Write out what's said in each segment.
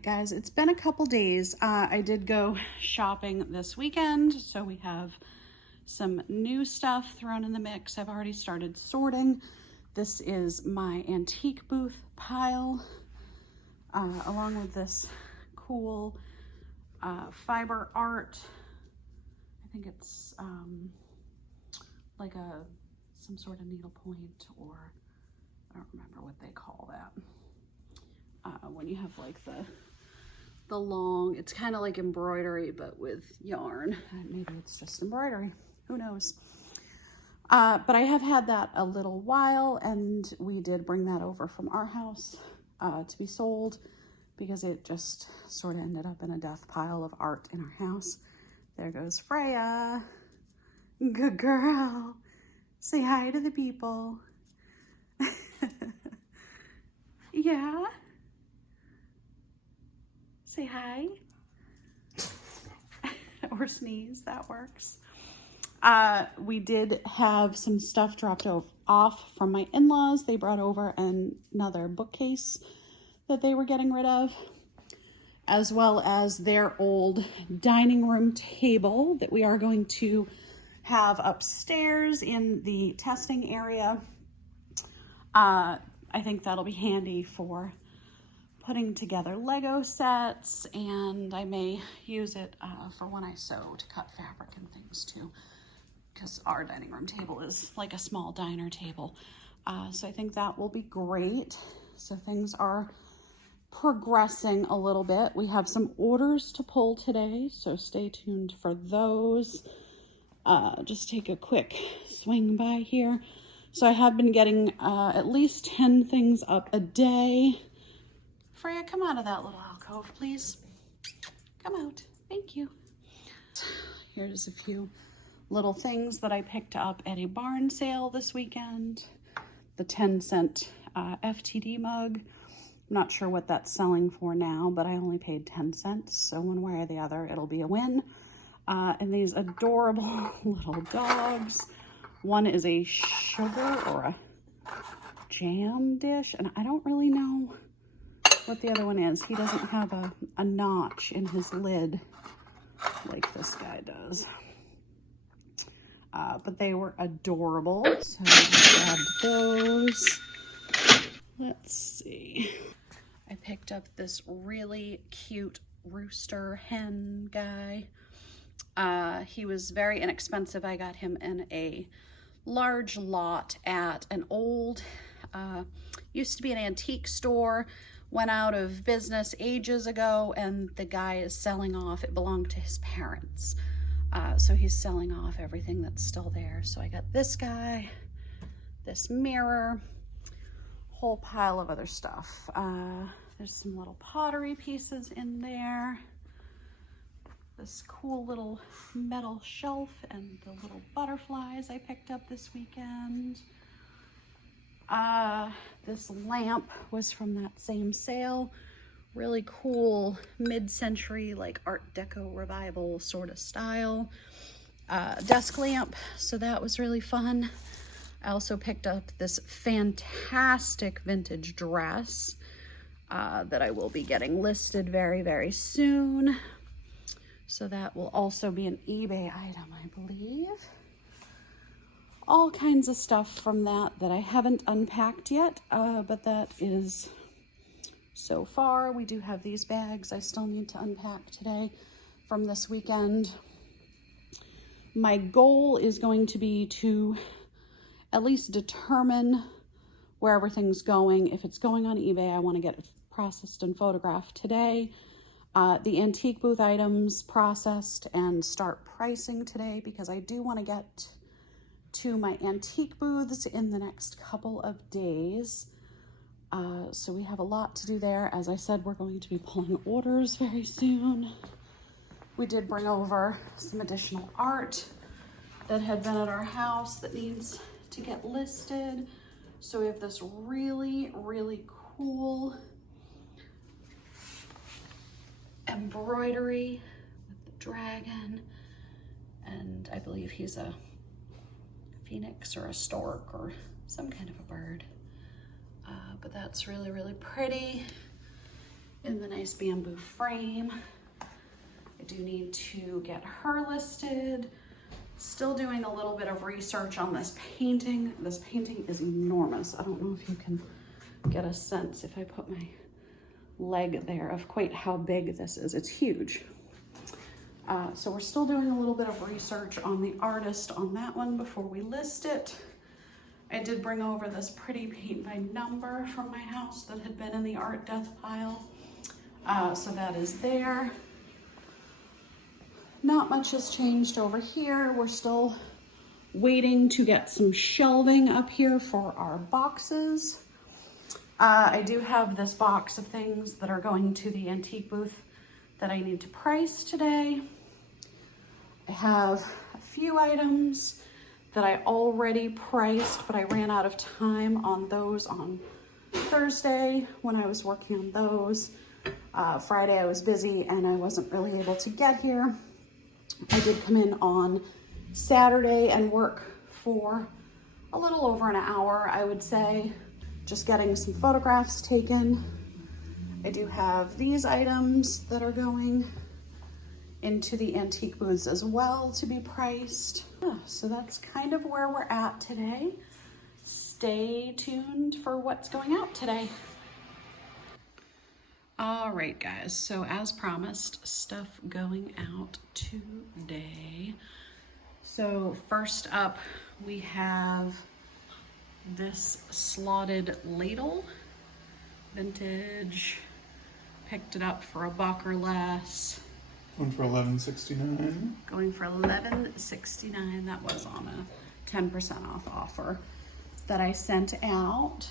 right, guys, it's been a couple days. I did go shopping this weekend, so we have some new stuff thrown in the mix. I've already started sorting. This is my antique booth pile, along with this cool fiber art. I think it's like some sort of needlepoint, or I don't remember what they call that. When you have like the long, it's kind of like embroidery, but with yarn. Maybe it's just embroidery, who knows? But I have had that a little while, and we did bring that over from our house to be sold, because it just sort of ended up in a death pile of art in our house. There goes Freya. Good girl. Say hi to the people. Yeah? Say hi. Or sneeze, that works. We did have some stuff dropped off from my in-laws. They brought over another bookcase that they were getting rid of, as well as their old dining room table that we are going to have upstairs in the testing area. I think that'll be handy for putting together Lego sets, and I may use it for when I sew to cut fabric and things too, because our dining room table is like a small diner table. So I think that will be great. So things are progressing a little bit. We have some orders to pull today, so stay tuned for those. Just take a quick swing by here. So I have been getting at least 10 things up a day. Freya, come out of that little alcove, please. Come out. Thank you. Here's a few little things that I picked up at a barn sale this weekend. The 10-cent FTD mug. I'm not sure what that's selling for now, but I only paid 10 cents. So one way or the other, it'll be a win. And these adorable little dogs. One is a sugar or a jam dish, and I don't really know what the other one is. He doesn't have a notch in his lid like this guy does. But they were adorable, so I grabbed those. Let's see. I picked up this really cute rooster hen guy. He was very inexpensive. I got him in a large lot at an old, used to be an antique store, went out of business ages ago, and the guy is selling off. It belonged to his parents. So he's selling off everything that's still there. So I got this guy, this mirror, whole pile of other stuff. There's some little pottery pieces in there. This cool little metal shelf and the little butterflies I picked up this weekend. This lamp was from that same sale. Really cool mid-century, like Art Deco revival sort of style desk lamp. So that was really fun. I also picked up this fantastic vintage dress that I will be getting listed very, very soon. So that will also be an eBay item, I believe. All kinds of stuff from that I haven't unpacked yet, but that is so far. We do have these bags I still need to unpack today from this weekend. My goal is going to be to at least determine where everything's going. If it's going on eBay, I want to get it processed and photographed today. The antique booth items processed and start pricing today, because I do want to get to my antique booths in the next couple of days. So we have a lot to do there. As I said, we're going to be pulling orders very soon. We did bring over some additional art that had been at our house that needs to get listed. So we have this really, really cool embroidery with the dragon, and I believe he's a phoenix or a stork or some kind of a bird, but that's really, really pretty. in the nice bamboo frame. I do need to get her listed. Still doing a little bit of research on this painting. This painting is enormous. I don't know if you can get a sense if I put my leg there of quite how big this is. It's huge. So we're still doing a little bit of research on the artist on that one before we list it. I did bring over this pretty paint by number from my house that had been in the art death pile. So that is there. Not much has changed over here. We're still waiting to get some shelving up here for our boxes. I do have this box of things that are going to the antique booth that I need to price today. I have a few items that I already priced, but I ran out of time on those on Thursday when I was working on those. Friday I was busy and I wasn't really able to get here. I did come in on Saturday and work for a little over an hour, I would say, just getting some photographs taken. I do have these items that are going into the antique booths as well to be priced. So that's kind of where we're at today. Stay tuned for what's going out today. All right, guys, so as promised, stuff going out today. So first up, we have this slotted ladle, vintage, picked it up for $1 or less. One for $11.69. Going for $11.69. That was on a 10% off offer that I sent out.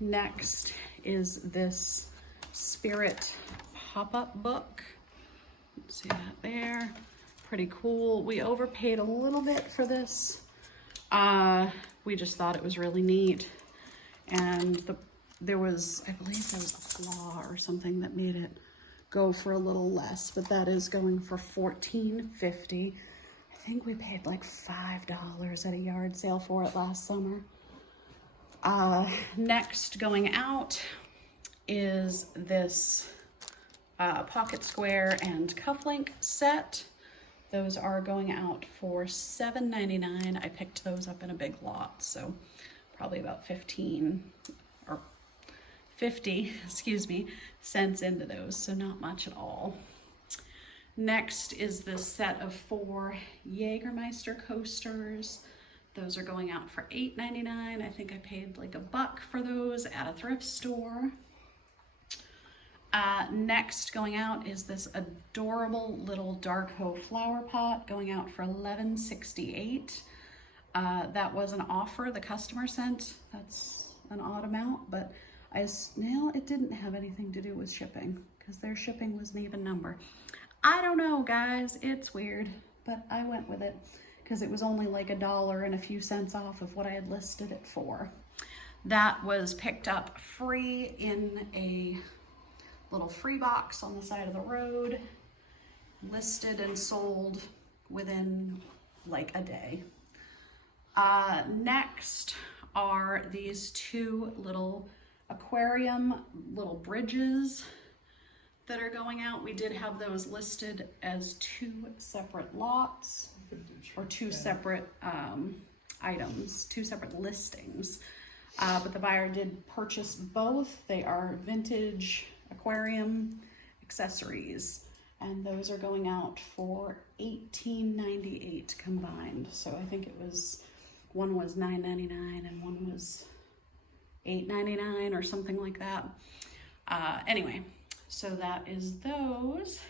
Next is this Spirit pop-up book. See that there? Pretty cool. We overpaid a little bit for this. We just thought it was really neat. And there was, I believe there was a flaw or something that made it go for a little less, but that is going for $14.50. I think we paid like $5 at a yard sale for it last summer. Next going out is this pocket square and cufflink set. Those are going out for $7.99. I picked those up in a big lot, so probably about 50 cents into those, so not much at all. Next is this set of 4 Jägermeister coasters. Those are going out for $8.99. I think I paid like $1 for those at a thrift store. Next going out is this adorable little Darko flower pot going out for $11.68. That was an offer the customer sent. That's an odd amount, but it didn't have anything to do with shipping because their shipping was an even number. I don't know, guys, it's weird, but I went with it because it was only like $1 and a few cents off of what I had listed it for. That was picked up free in a little free box on the side of the road, listed and sold within like a day. Next are these 2 little aquarium little bridges that are going out. We did have those listed as 2 separate lots or 2 separate items, 2 separate listings. But the buyer did purchase both. They are vintage aquarium accessories, and those are going out for $18.98 combined. So I think it was, one was $9.99 and one was $8.99 or something like that. Anyway, so that is those.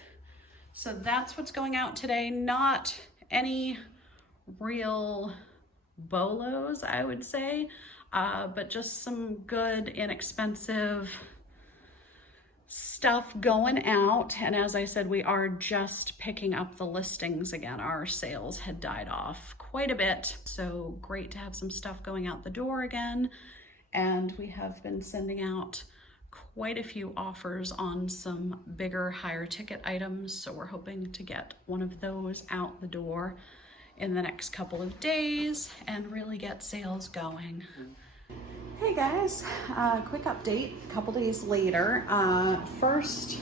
So that's what's going out today. Not any real bolos, I would say, but just some good, inexpensive stuff going out. And as I said, we are just picking up the listings again. Our sales had died off quite a bit, so great to have some stuff going out the door again. And we have been sending out quite a few offers on some bigger, higher ticket items, so we're hoping to get one of those out the door in the next couple of days and really get sales going. Hey guys, quick update a couple days later. First,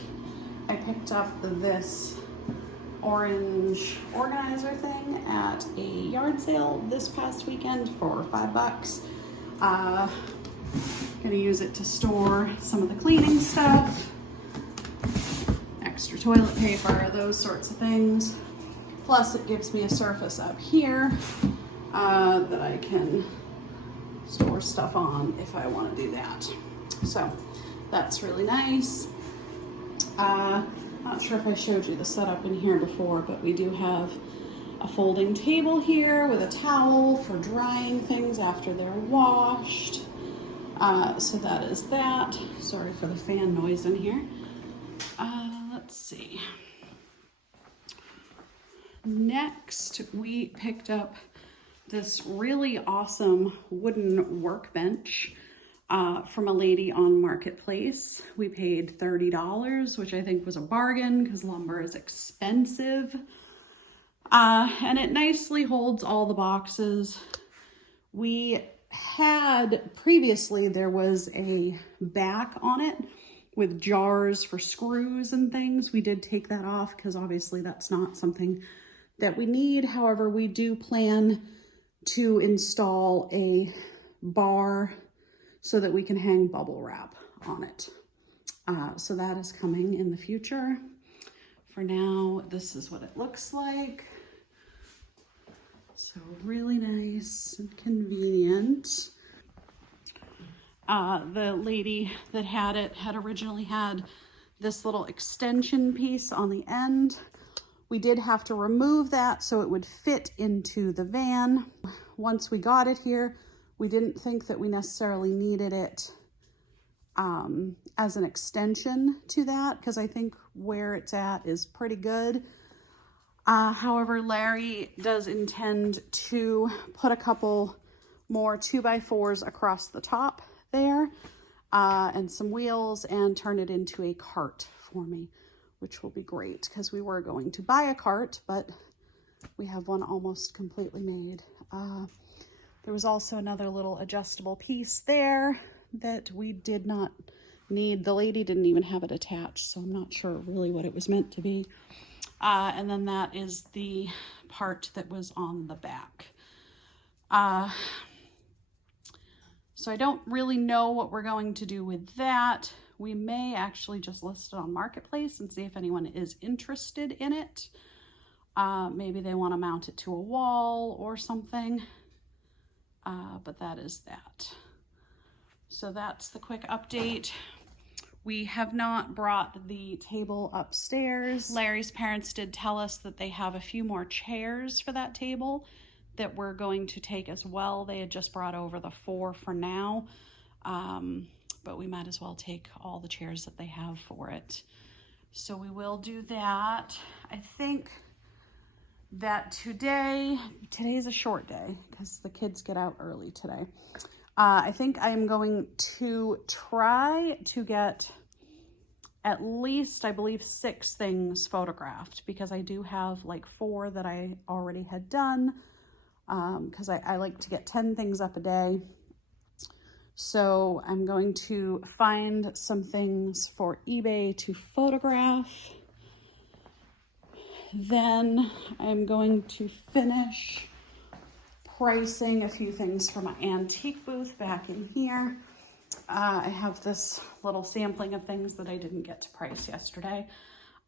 I picked up this orange organizer thing at a yard sale this past weekend for $5. Gonna use it to store some of the cleaning stuff, extra toilet paper, those sorts of things. Plus it gives me a surface up here that I can store stuff on if I want to do that. So that's really nice. Not sure if I showed you the setup in here before, but we do have a folding table here with a towel for drying things after they're washed. So that is that. Sorry for the fan noise in here. Let's see. Next, we picked up this really awesome wooden workbench from a lady on Marketplace. We paid $30, which I think was a bargain because lumber is expensive. And it nicely holds all the boxes. We had previously, there was a back on it with jars for screws and things. We did take that off because obviously that's not something that we need. However, we do plan to install a bar so that we can hang bubble wrap on it. So that is coming in the future. For now, this is what it looks like. So really nice and convenient. The lady that had it had originally had this little extension piece on the end. We did have to remove that so it would fit into the van. Once we got it here, we didn't think that we necessarily needed it as an extension to that because I think where it's at is pretty good. However, Larry does intend to put a couple more 2x4s across the top there and some wheels and turn it into a cart for me, which will be great because we were going to buy a cart, but we have one almost completely made. There was also another little adjustable piece there that we did not need. The lady didn't even have it attached, so I'm not sure really what it was meant to be. And then that is the part that was on the back. So I don't really know what we're going to do with that. We may actually just list it on Marketplace and see if anyone is interested in it. Maybe they want to mount it to a wall or something. But that is that. So that's the quick update. We have not brought the table upstairs. Larry's parents did tell us that they have a few more chairs for that table that we're going to take as well. They had just brought over the 4 for now, but we might as well take all the chairs that they have for it. So we will do that. I think that today's a short day because the kids get out early today. I think I'm going to try to get at least, I believe, 6 things photographed because I do have like 4 that I already had done because I like to get 10 things up a day. So I'm going to find some things for eBay to photograph. Then I'm going to finish pricing a few things for my antique booth back in here. I have this little sampling of things that I didn't get to price yesterday.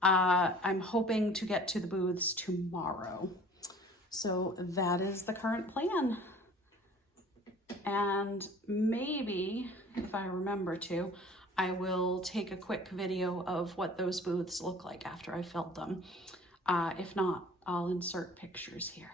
I'm hoping to get to the booths tomorrow. So that is the current plan. And maybe, if I remember to, I will take a quick video of what those booths look like after I filled them. If not, I'll insert pictures here.